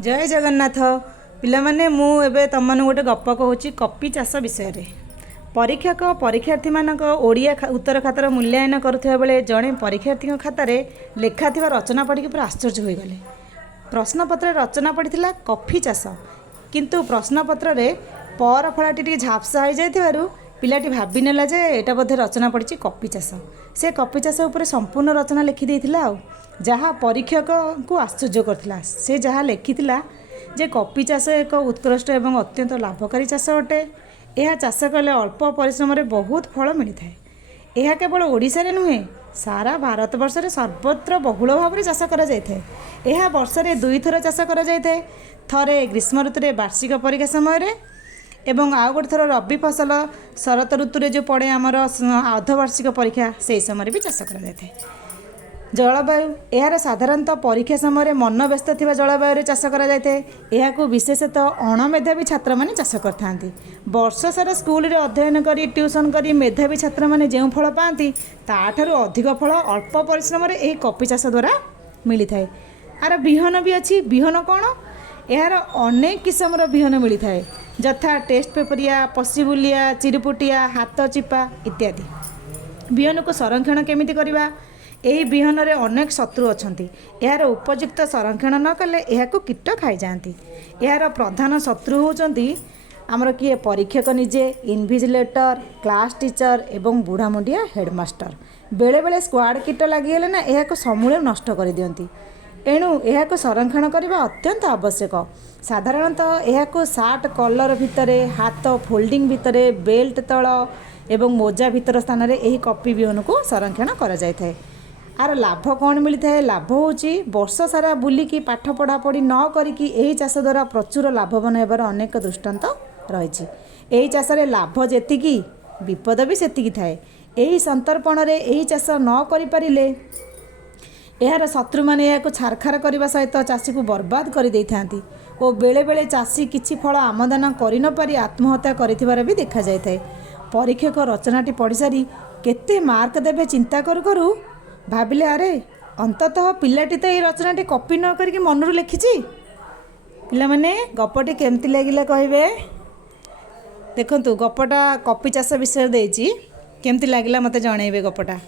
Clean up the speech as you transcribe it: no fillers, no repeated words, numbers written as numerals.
जय जगन्नाथ पिलामाने मु एबे तमन गोटे गप कहूँ कॉफी चाष विषय रे। परीक्षक परीक्षार्थी मानक ओडिया उत्तर खातार मूल्यांकन करुवा बेले जड़े परीक्षार्थी खातार लेखा थिबा रचना पढ़ी पूरा आश्चर्य हो गले। प्रश्नपत्र रचना पड़ता कॉफी चाष किंतु प्रश्नपत्र रे पर फलाटी झापसा हो जाइथिबारु पिलाटी भाभी नेला जे एटा बोधे रचना पड़ी कॉफी चाष। से कॉफी चाष उपर संपूर्ण रचना लिखि देइथिला जहाँ परीक्षक को आश्चर्य करथिला। से जहाँ लिखिथिला जे कॉफी चाष एक उत्कृष्ट एवं अत्यंत लाभकारी चाष अटे। यह चाष कले अल्प परिश्रम रे बहुत फल मिलता है। यह केवल ओडिशा रे नुहे सारा भारत वर्ष रे सर्वत्र बहुल भाव में चाष करा जाय थाए। यह वर्ष रे 2 थर चाष करा जाय थाए। थरे ग्रीष्म ऋतु रे वार्षिक परीक्षा समय रे एवं आउ गोटे थर रबी फसल शरत ऋतु रे जो पड़े आमर अर्धवार्षिक परीक्षा से समय भी चाष करा जाय थाए। जलवायु यार साधारणतः परीक्षा समय मन व्यस्त थिबा जलवायु चाष करा जाय थाए। यह विशेषतः अणमेधावी छात्र माने चाष करथांती। वर्ष सारा स्कूल रे अध्ययन करी ट्यूशन करी मेधावी छात्र माने जेउ फल पाती ताठारु अधिक फल अल्प परिश्रम रे एही कॉफी चाष द्वारा मिली थाए। आर बिहन भी अछि। बिहन कौन यार अनेक किस्म बिहन मिली थाए जथा टेस्ट पेपरिया पशिबुलिया चिरुपुटिया हाथ चिपा इत्यादि। बिहन को संरक्षण केमिति करबा यही बिहन रे अनेक शत्रु अछंती। यार उपयुक्त संरक्षण न कले यह को कीट खाई जाती। यार प्रधान शत्रु होचंती आमर किए परीक्षक निजे इनविजिलेटर क्लास टीचर एवं बुढ़ा मुंडिया हेडमास्टर। बेले बेले स्क्वाड कीट लगिगले ना यह को समूले नष्ट कर दियंती। एणु यह को संरक्षण करने अत्यंत आवश्यक। साधारणतः यह को सार्ट कलर भितर हाथ फोल्डिंग भितर बेल्ट तल एवं मोजा भितर स्थान में यही कॉफी बिहन को संरक्षण करा जाय थाए। आर लाभ कौन मिलता है? लाभ होची वर्ष सारा बुलिकी पाठ पढ़ा पढ़ी न करिकी एही चाष द्वारा प्रचुर लाभवान होबार अनेक दृष्टांत रही। एही चाष रे लाभ जेतिकी विपद भी सेतिकी थाए। एही संतर्पण रे एही चाष न करि पारिले यार शत्रु माने याको छारखार करने सहित चाषी को बर्बाद कर दे थांती और बेले बेले चाषी किछि फल आमदान करि न पारि आत्महत्या करिथिबार भी देखा जाय थाए। परीक्षक रचनाटी पढ़ी सारी केते मार्क देबे चिंता करू करू भाविले अरे अंततः पिलाटी तो ये रचनाटी कॉपी न करके मनरू लिखिछि। पिला माने गपटी केमती लागिला कहबे। देखंतु गपटा कॉफी चाष विषय देछि केमती लागिला मते जणैबे गपटा।